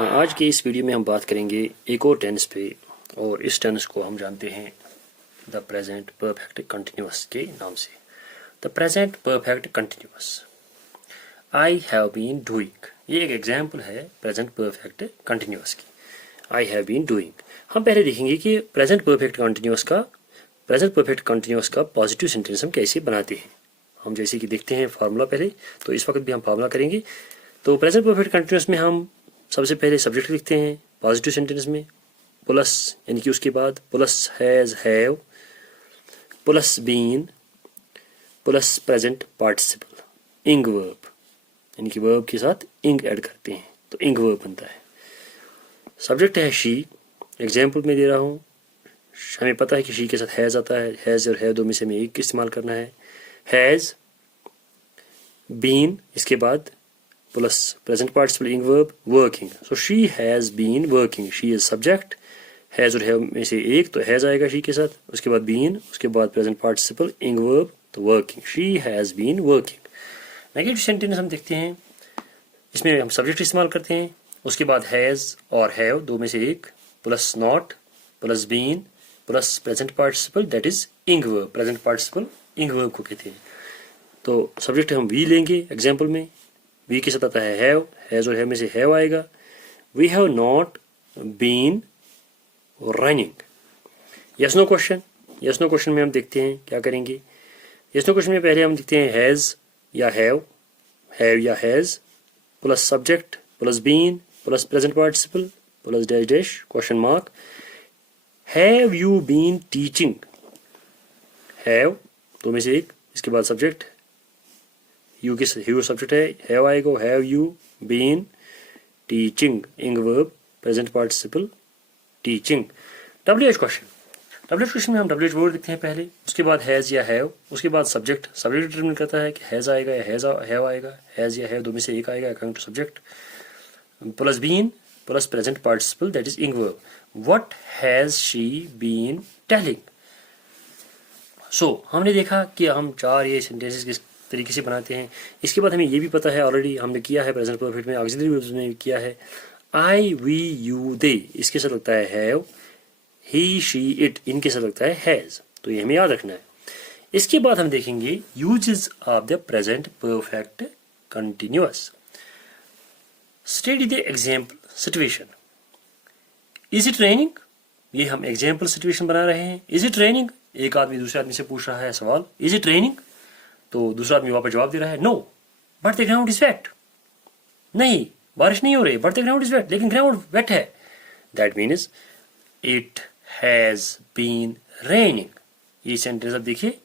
आज के इस वीडियो में हम बात करेंगे एक और टेंस पे, और इस टेंस को हम जानते हैं द प्रेजेंट परफेक्ट कंटिन्यूअस के नाम से। The present perfect continuous, I have been doing, ये एक एग्जाम्पल है प्रेजेंट परफेक्ट कंटिन्यूअस की। I have been doing. हम पहले देखेंगे कि प्रेजेंट परफेक्ट कंटिन्यूअस का पॉजिटिव सेंटेंस हम कैसे बनाते हैं। हम जैसे कि देखते हैं फार्मूला पहले, तो इस वक्त भी हम फार्मूला करेंगे। तो प्रेजेंट परफेक्ट कंटिन्यूअस में हम सबसे पहले सब्जेक्ट लिखते हैं पॉजिटिव सेंटेंस में, प्लस यानी कि उसके बाद plus has have plus been plus present participle ing verb, यानी कि वर्ब के साथ इंग ऐड करते हैं तो इंग वर्ब बनता है। सब्जेक्ट है शी, एग्जाम्पल में दे रहा हूँ। हमें पता है कि शी के साथ हैज आता है, हैज और हैव दो में से हमें एक इस्तेमाल करना है। हैज बीन, इसके बाद plus present participle ing verb working, so she has been working. She is subject, has और हैव में से एक तो हैज आएगा शी के साथ, उसके बाद बीन, उसके बाद प्रेजेंट पार्टिसिपल इंग वर्ब तो working, she has been working. Negative sentence हम देखते हैं, इसमें हम सब्जेक्ट इस्तेमाल करते हैं, उसके बाद हैज और हैव दो में से एक, plus not plus been plus present participle that is ing verb. Present participle ing verb को कहते हैं। तो सब्जेक्ट हम वी लेंगे एग्जाम्पल में, वी के साथ आता है हैव, हैज और हैव में से हैव आएगा। We have not been running. Yes no question, yes no question में हम देखते हैं क्या करेंगे। यस नो क्वेश्चन में पहले हम देखते हैं हैज या हैव या has plus subject plus been plus present participle plus dash dash question mark. Have you been teaching, have दो में से एक, इसके बाद सब्जेक्ट, यू के यू सब्जेक्ट है, हैव आएगा, have you been teaching ing verb present participle teaching. WH question में हम डब्ल्यूएच वर्ड लिखते हैं पहले, उसके बाद हैज या हैव, उसके बाद सब्जेक्ट डिटरमिन करता है कि हैज आएगा या हैव आएगा, हैज या हैव दो में से एक आएगा according to subject, plus been plus present participle that is ing verb. What has she been telling. So हमने देखा कि हम चार ये सेंटेंसेस किस तरीके से बनाते हैं। इसके बाद हमें ये भी पता है, ऑलरेडी हमने किया है प्रेजेंट परफेक्ट में, ऑक्सिलरी वर्ब्स में किया है। आई वी यू दे, इसके साथ लगता है हैव, ही शी इट इनके साथ लगता है हैज, तो ये हमें याद रखना है। इसके बाद हम देखेंगे uses of the present perfect continuous. Study the example situation. Is it raining, ये हम एग्जाम्पल सिचुएशन बना रहे हैं। इज इट रेनिंग, एक आदमी दूसरे आदमी से पूछ रहा है सवाल, इज इट रेनिंग, तो दूसरा आदमी वापस जवाब दे रहा है no but the ground is wet, नहीं बारिश नहीं हो रही but the ground is wet, लेकिन ग्राउंड वेट है। That means it has been raining. ये सेंटेंस अब देखिए,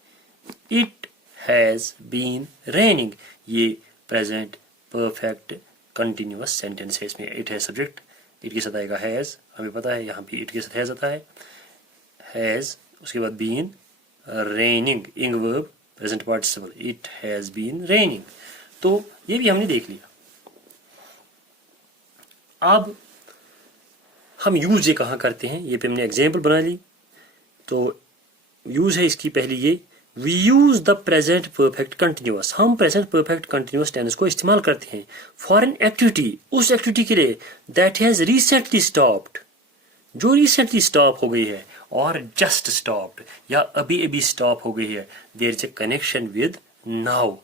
इट हैज बीन रेनिंग, ये प्रेजेंट परफेक्ट कंटिन्यूअस सेंटेंस है। इसमें इट है सब्जेक्ट, इट के साथ आएगा हैज, हमें पता है यहाँ भी इट के साथ हैज आता है, हैज उसके बाद been raining ing verb present participle, it has been raining. तो ये भी हमने देख लिया। अब हम यूज ये कहाँ करते हैं, ये पे हमने एग्जाम्पल बना ली। तो यूज है इसकी पहली ये, we use the present perfect continuous. हम प्रेजेंट परफेक्ट कंटिन्यूअस टेंस को इस्तेमाल करते हैं फॉर एन एक्टिविटी, उस एक्टिविटी के लिए दैट हैज रिसेंटली स्टॉप्ड, जो रिसेंटली स्टॉप हो गई है, और जस्ट स्टॉप्ड या अभी अभी स्टॉप हो गई है। There is a connection with now,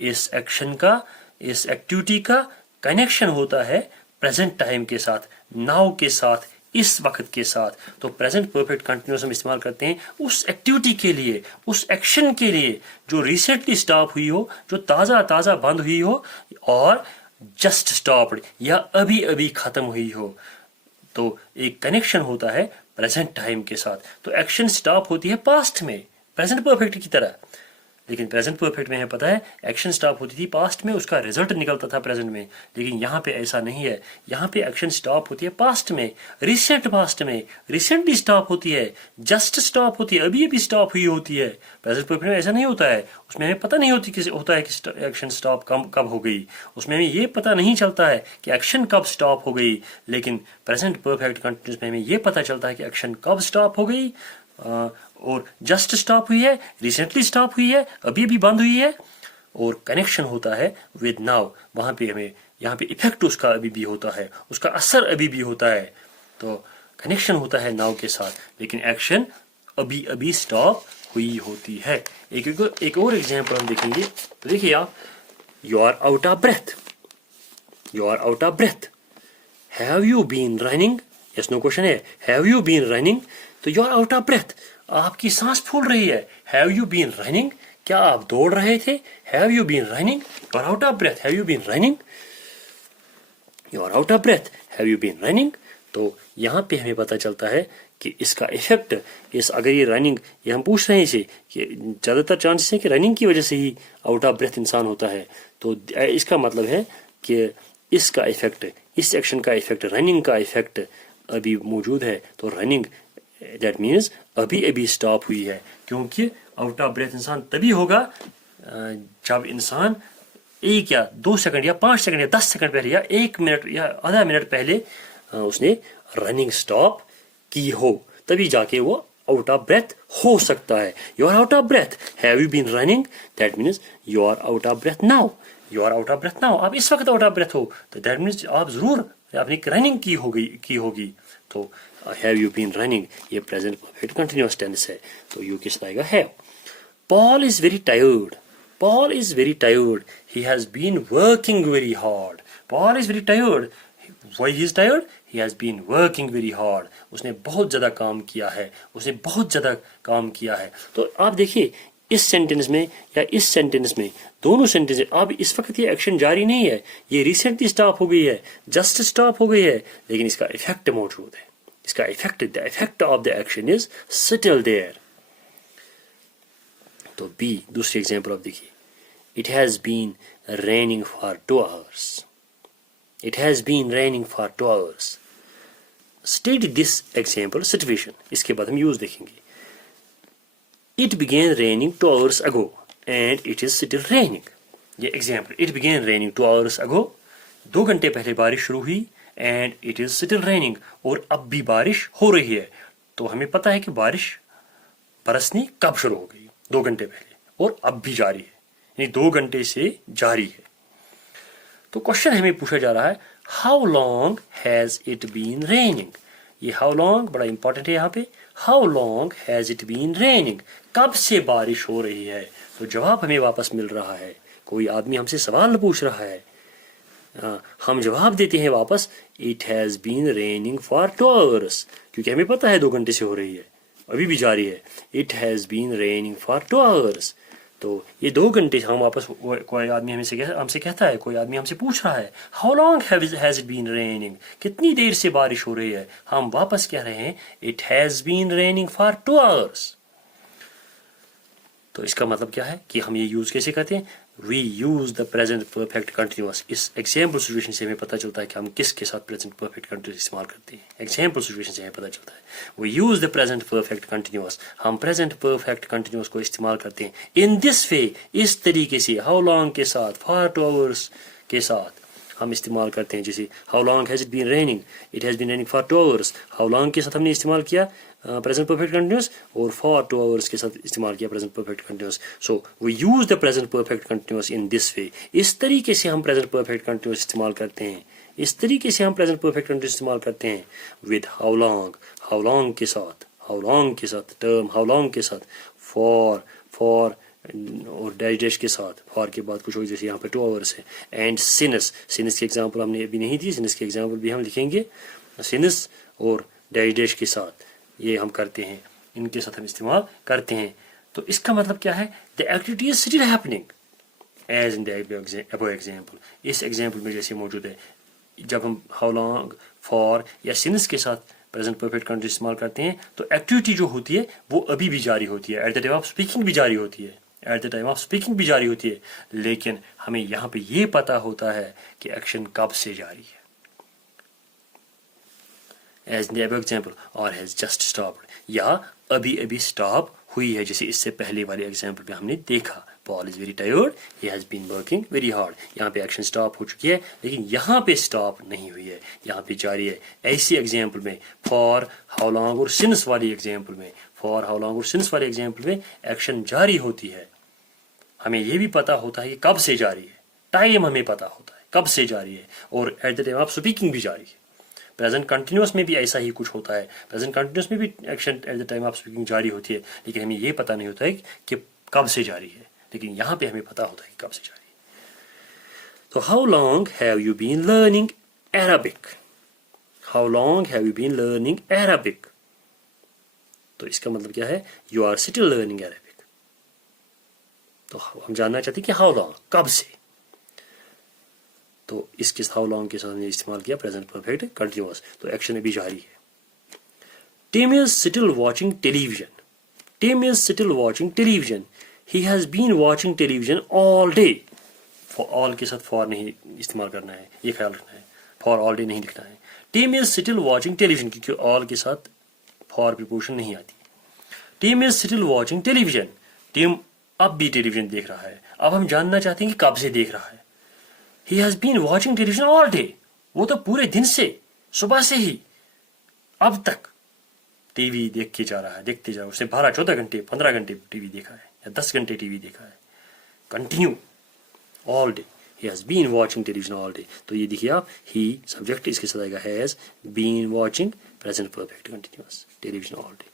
इस एक्शन का, इस एक्टिविटी का कनेक्शन होता है प्रेजेंट टाइम के साथ, नाउ के साथ, इस वक्त के साथ। तो प्रेजेंट परफेक्ट कंटिन्यूअस हम इस्तेमाल करते हैं उस एक्टिविटी के लिए, उस एक्शन के लिए जो रिसेंटली स्टॉप हुई हो, जो ताज़ा ताज़ा बंद हुई हो, और जस्ट स्टॉप्ड या अभी अभी खत्म हुई हो। तो एक कनेक्शन होता है प्रेजेंट टाइम के साथ। तो एक्शन स्टॉप होती है पास्ट में, प्रेजेंट परफेक्ट की तरह, लेकिन प्रेजेंट परफेक्ट में हमें पता है एक्शन स्टॉप होती थी पास्ट में, उसका रिजल्ट निकलता था प्रेजेंट में। लेकिन यहाँ पे ऐसा नहीं है, यहाँ पे एक्शन स्टॉप होती है पास्ट में, रिसेंट पास्ट में, रिसेंटली स्टॉप होती है, जस्ट स्टॉप होती है, अभी अभी स्टॉप हुई होती है। प्रेजेंट परफेक्ट में ऐसा नहीं होता है, उसमें हमें पता नहीं होती कि होता है कि एक्शन स्टॉप कब हो गई, उसमें हमें ये पता नहीं चलता है कि एक्शन कब स्टॉप हो गई। लेकिन प्रेजेंट परफेक्ट कंटिन्यूअस में हमें ये पता चलता है कि एक्शन कब स्टॉप हो गई, और जस्ट स्टॉप हुई है, रिसेंटली स्टॉप हुई है, अभी अभी बंद हुई है, और कनेक्शन होता है विद नाउ। वहाँ पे हमें यहाँ पे इफेक्ट उसका अभी भी होता है, उसका असर अभी भी होता है, तो कनेक्शन होता है नाउ के साथ, लेकिन एक्शन अभी अभी स्टॉप हुई होती है। एक और एग्जाम्पल हम देखेंगे। तो देखिए आप, you are out of breath, you are out of breath, have you been running, yes no question है, हैव यू बीन रनिंग, तो you are out of breath, आपकी सांस फूल रही है, हैव यू बीन रनिंग, क्या आप दौड़ रहे थे, have you been running, you are out of breath, have you been running, you are out of breath, have you been running. तो यहाँ पे हमें पता चलता है कि इसका इफेक्ट, इस अगर ये रनिंग, ये हम पूछ रहे हैं इसे कि ज़्यादातर चांसेस हैं कि रनिंग की वजह से ही आउट ऑफ ब्रेथ इंसान होता है, तो इसका मतलब है कि इसका इफेक्ट, इस एक्शन का इफेक्ट, रनिंग का इफेक्ट अभी मौजूद है, तो रनिंग दैट मीन्स अभी अभी स्टॉप हुई है, क्योंकि आउट ऑफ ब्रेथ इंसान तभी होगा जब इंसान 1 या 2 सेकंड या 5 सेकंड या 10 सेकंड पहले या 1 मिनट या आधा मिनट पहले उसने रनिंग स्टॉप की हो, तभी जाके वो आउट ऑफ ब्रेथ हो सकता है। You are out of breath, have you been running, that means you are out of breath now, you are out of breath now, आप इस वक्त आउट ऑफ ब्रेथ हो, तो दैट मीन्स आप जरूर आपने रनिंग की होगी। तो हैव यू बीन रनिंग ये प्रेजेंट परफेक्ट कंटिन्यूअस टेंस है, तो यू किस आएगा have. Paul is very tired. Paul is very tired. He has been working very hard. Paul is very tired. Why he is tired? He has been working very hard. उसने बहुत ज़्यादा काम किया है, उसने बहुत ज़्यादा काम किया है। तो आप देखिए इस सेंटेंस में या इस सेंटेंस में, दोनों सेंटेंस में अब इस वक्त ये एक्शन जारी नहीं है, ये रिसेंटली स्टॉप हो गई है, जस्ट स्टॉप हो गई है, लेकिन इसका इफेक्ट मौजूद है, इसका effect, the effect of the action is still there. तो बी दूसरी एग्जाम्पल आप देखिए, it has been raining for 2 hours. It has been raining for 2 hours. State this example situation, इसके बाद हम यूज देखेंगे। It began raining 2 hours ago and it is still raining. ये example, it began raining 2 hours ago, 2 घंटे पहले बारिश शुरू हुई, and it is still raining, और अब भी बारिश हो रही है। तो हमें पता है कि बारिश बरसनी कब शुरू हो गई, 2 घंटे पहले, और अब भी जारी है, यानी 2 घंटे से जारी है। तो क्वेश्चन हमें पूछा जा रहा है, how long has it been raining. ये हाउ लॉन्ग बड़ा इंपॉर्टेंट है यहाँ पे, how long has it been raining, कब से बारिश हो रही है। तो जवाब हमें वापस मिल रहा है, कोई आदमी हमसे सवाल पूछ रहा है, हम जवाब देते हैं वापस, it has been raining for 2 hours, क्योंकि हमें पता है 2 घंटे से हो रही है, अभी भी जारी है। It has been raining for 2 hours, तो ये 2 घंटे हम वापस, कोई आदमी हमसे कहता है, कोई आदमी हमसे पूछ रहा है, how long has it been raining, कितनी देर से बारिश हो रही है, हम वापस कह रहे हैं it has been raining for 2 hours। तो इसका मतलब क्या है कि हम ये यूज़ कैसे करते हैं, we use the present perfect continuous. इस एग्जाम्पल सिचुएशन से हमें पता चलता है कि हम किसके साथ प्रेजेंट परफेक्ट कंटिन्यूअस इस्तेमाल करते हैं। एग्जाम्पल सिचुएशन से हमें पता चलता है we use the present perfect continuous, हम प्रेजेंट परफेक्ट कंटिन्यूअस को इस्तेमाल करते हैं इन दिस वे, इस तरीके से, हाउ लॉन्ग के साथ, फॉर 2 hours के साथ हम इस्तेमाल करते हैं। जैसे how long has it been raining, it has been raining for 2 hours, how long के साथ हमने इस्तेमाल किया प्रेजेंट परफेक्ट कंटिन्यूअस, और फॉर 2 hours के साथ इस्तेमाल किया present perfect continuous. So we use the present perfect continuous in this way, इस तरीके से हम प्रेजेंट परफेक्ट कंटिन्यूअस इस्तेमाल करते हैं, इस तरीके से हम प्रेजेंट परफेक्ट कंटिन्यूअस इस्तेमाल करते हैं विद हाउ लॉन्ग के साथ, हाउ लॉन्ग के साथ, टर्म हाउ लॉन्ग के साथ, फॉर और डैश के साथ, फॉर के बाद कुछ हो, जैसे यहाँ पे 2 hours है, एंड सिनस की एग्जाम्पल हमने अभी नहीं दी, सिनस की एग्जाम्पल भी हम लिखेंगे, सिनस और डैश के साथ ये हम करते हैं, इनके साथ हम इस्तेमाल करते हैं। तो इसका मतलब क्या है, the activity is still happening as in the above example. इस एग्जाम्पल में जैसे मौजूद है, जब हम हाउ लॉन्ग, फॉर या सिंस के साथ प्रेजेंट परफेक्ट कंटिन्यूअस इस्तेमाल करते हैं, तो एक्टिविटी जो होती है वो अभी भी जारी होती है, at the time of speaking भी जारी होती है, at the time of speaking भी जारी होती है, लेकिन हमें यहाँ पे ये पता होता है कि एक्शन कब से जारी है, as in the above example, और हैज जस्ट स्टॉप्ड, या अभी अभी स्टॉप हुई है, जैसे इससे पहले वाले एग्जाम्पल में हमने देखा, Paul is very tired, he has been working very hard. यहाँ पे एक्शन स्टॉप हो चुकी है, लेकिन यहाँ पे स्टॉप नहीं हुई है, यहाँ पे जारी है। ऐसी एग्जाम्पल में फॉर, हाउ लॉन्ग और सिंस वाली एग्जाम्पल में, फॉर, हाउ लॉन्ग और सिंस वाली एग्जाम्पल में एक्शन जारी होती है, हमें ये भी पता होता है कि कब से जारी है, टाइम हमें पता होता है, कब से जारी है, और at the time of speaking भी जारी है। प्रेजेंट कंटिन्यूस में भी ऐसा ही कुछ होता है, प्रेजेंट कंटिन्यूस में भी action at the time of speaking जारी होती है, लेकिन हमें ये पता नहीं होता है कि कब से जारी है, लेकिन यहाँ पे हमें पता होता है कि कब से जारी है। तो how long have you been learning Arabic? How long have you been learning Arabic? तो इसका मतलब क्या है? You are still learning Arabic. तो हम जानना चाहते हैं कि हाउ लॉन्ग, कब से। तो इसके हाउ लॉन्ग के साथ हमने इस्तेमाल किया प्रेजेंट परफेक्ट कंटिन्यूअस, तो एक्शन अभी जारी है। Tim is still watching television. Tim is still watching television. He has been watching television all day. All के साथ फॉर नहीं इस्तेमाल करना है, ये ख्याल रखना है, फॉर ऑल डे नहीं लिखना है। Team is still watching television, क्योंकि ऑल के साथ फॉर प्रिपोजिशन नहीं आती। Team is still watching television. Team अब भी टेलीविजन देख रहा है। अब हम जानना चाहते हैं कि कब से देख रहा है। He has been watching television all day, वो तो पूरे दिन से, सुबह से ही अब तक टीवी देख के जा रहा है, देखते जा रहा है। उसने 12-14 घंटे 15 घंटे टीवी देखा है, या 10 घंटे टीवी देखा है, continue all day. He has been watching television all day. तो ये देखिए आप, he सब्जेक्ट इसके साथ आएगा has been watching present perfect continuous television all day.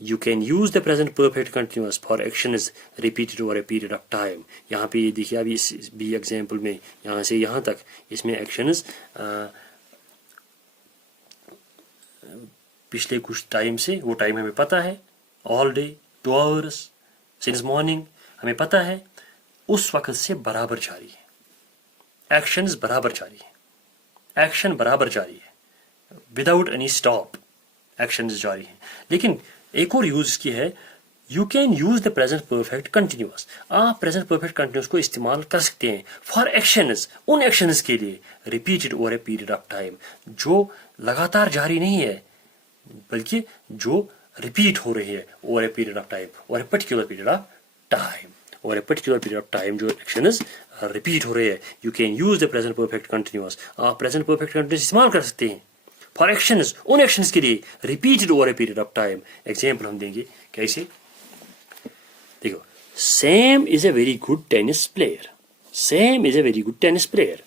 You can use the present perfect continuous for actions repeated over a period of time. यहाँ पे ये देखिए अभी इस बी एग्जाम्पल में यहाँ से यहाँ तक इसमें actions पिछले कुछ टाइम से, वो टाइम हमें पता है, all day 2 hours since morning हमें पता है, उस वक्त से बराबर जारी है। एक्शंस बराबर जारी है, एक्शन बराबर जारी है, विदाउट एनी स्टॉप एक्शंस जारी हैं। लेकिन एक और यूज इसकी है, you can use the present perfect continuous. आप प्रेजेंट परफेक्ट कंटिन्यूअस को इस्तेमाल कर सकते हैं फॉर एक्शंस, उन एक्शंस के लिए, repeated over a period of time, जो लगातार जारी नहीं है, बल्कि जो रिपीट हो रही है over a period of time, over a particular period of time, और a particular period of time जो एक्शंस रिपीट हो रहे हैं। You can use the present perfect continuous. आप प्रेजेंट परफेक्ट कंटिन्यूअस इस्तेमाल कर सकते हैं फॉर एक्शंस, उन एक्शंस के लिए, repeated over a period of time. Example हम देंगे कैसे, देखो, Sam is a very good tennis player. Sam is a very good tennis player.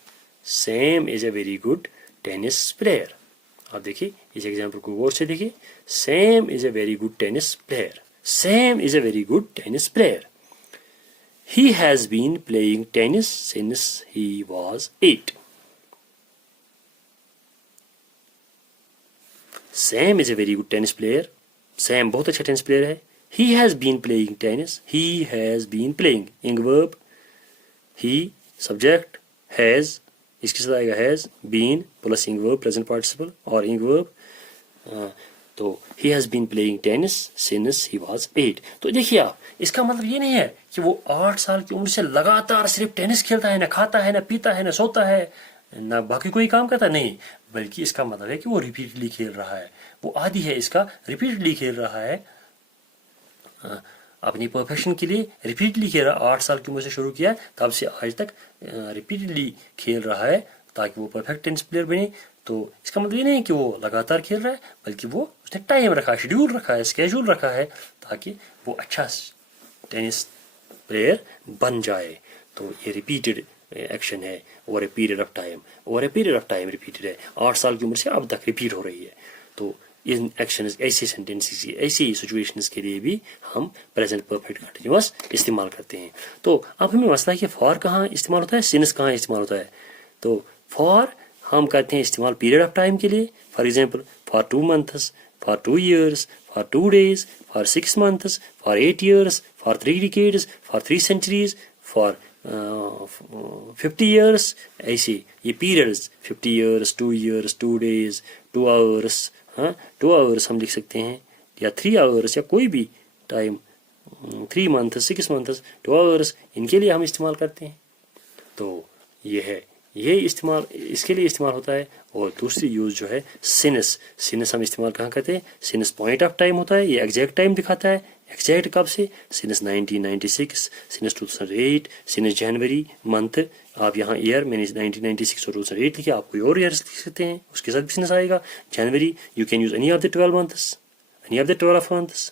Sam is a very good tennis player. आप देखिए इस एग्जाम्पल को गौर से देखिए, Sam is a very good tennis player. Sam is a very good tennis player. He has been playing tennis since he was 8. Sam is a very good tennis player. Sam बहुत अच्छा tennis player है। He has been playing tennis. He has been playing. Ing verb. He subject has इसके साथ आएगा has been plus ing verb present participle और ing verb। तो he has been playing tennis since he was 8। तो देखिए आप, इसका मतलब ये नहीं है कि वो 8 साल की उम्र से लगातार सिर्फ टेनिस खेलता है, ना खाता है, ना पीता है, ना सोता है, ना बाकी कोई काम करता, नहीं, बल्कि इसका मतलब है कि वो रिपीटली खेल रहा है, वो आदी है इसका, रिपीटली खेल रहा है, अपनी परफेक्शन के लिए रिपीटली खेल रहा है। 8 साल की उम्र से शुरू किया, तब से आज तक रिपीटली खेल रहा है ताकि वो परफेक्ट टेनिस प्लेयर बने। तो इसका मतलब ये नहीं कि वो लगातार खेल रहा है, बल्कि वो उसने टाइम रखा है, शेड्यूल रखा है, स्केड्यूल रखा है, ताकि वो अच्छा टेनिस प्लेयर बन जाए। तो ये रिपीटेड एक्शन है over a period of time, over a period of time repeated है, 8 साल की उम्र से अब तक रिपीट हो रही है। तो इन एक्शन ऐसे सेंटेंसेस, ऐसी सिचुएशंस के लिए भी हम प्रेजेंट परफेक्ट कंटिन्यूअस इस्तेमाल करते हैं। तो अब हमें मसला है कि फॉर कहाँ इस्तेमाल होता है, सिंस कहाँ इस्तेमाल होता है। तो फॉर हम करते हैं इस्तेमाल पीरियड ऑफ टाइम के लिए, for example for 2 months, for 2 years, for 2 days, for 6 months, for 8 years, for 3 decades, for 3 centuries, for 50 years। ऐसे ये periods 50 years, 2 years, 2 days, 2 hours, हाँ 2 hours हम लिख सकते हैं, या 3 hours, या कोई भी टाइम, 3 months, 6 months, 2 hours, इनके लिए हम इस्तेमाल करते हैं। तो ये है, ये इस्तेमाल इसके लिए इस्तेमाल होता है। और दूसरी यूज़ जो है सिनस, सिनस हम इस्तेमाल कहाँ करते हैं, सिनस पॉइंट ऑफ टाइम होता है, ये एग्जैक्ट टाइम दिखाता है, एग्जैक्ट कब से, सिनस 1996, सिनस 2008, सिनस जनवरी मंथ। आप यहाँ ईयर मैंने 1996 और 2008 लिखे, आप कोई और ईयर लिख सकते हैं, उसके साथ भी सिनस आएगा। January, you can use any of the 12 months, any of the 12 months।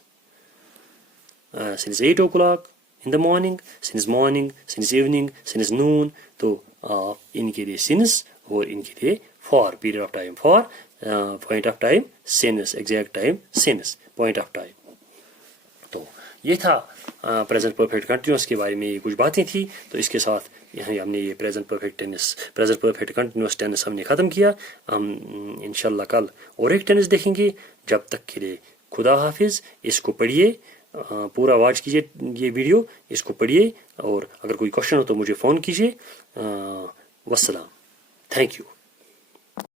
Since 8 o'clock in the morning, since morning, since evening, since noon। तो इनके लिए सिंस और इनके लिए for, period of time for, point of time since, exact time since, point of time. तो ये था present perfect continuous के बारे में ये कुछ बातें थी। तो इसके साथ यहाँ हमने ये present perfect tennis, present perfect continuous tennis हमने ख़त्म किया। हम इंशाल्लाह कल और एक टेनिस देखेंगे। जब तक के लिए खुदा हाफिज़। इसको पढ़िए, पूरा वॉच कीजिए ये वीडियो, इसको पढ़िए और अगर कोई क्वेश्चन हो तो मुझे फ़ोन कीजिए। वस्सलाम, थैंक यू।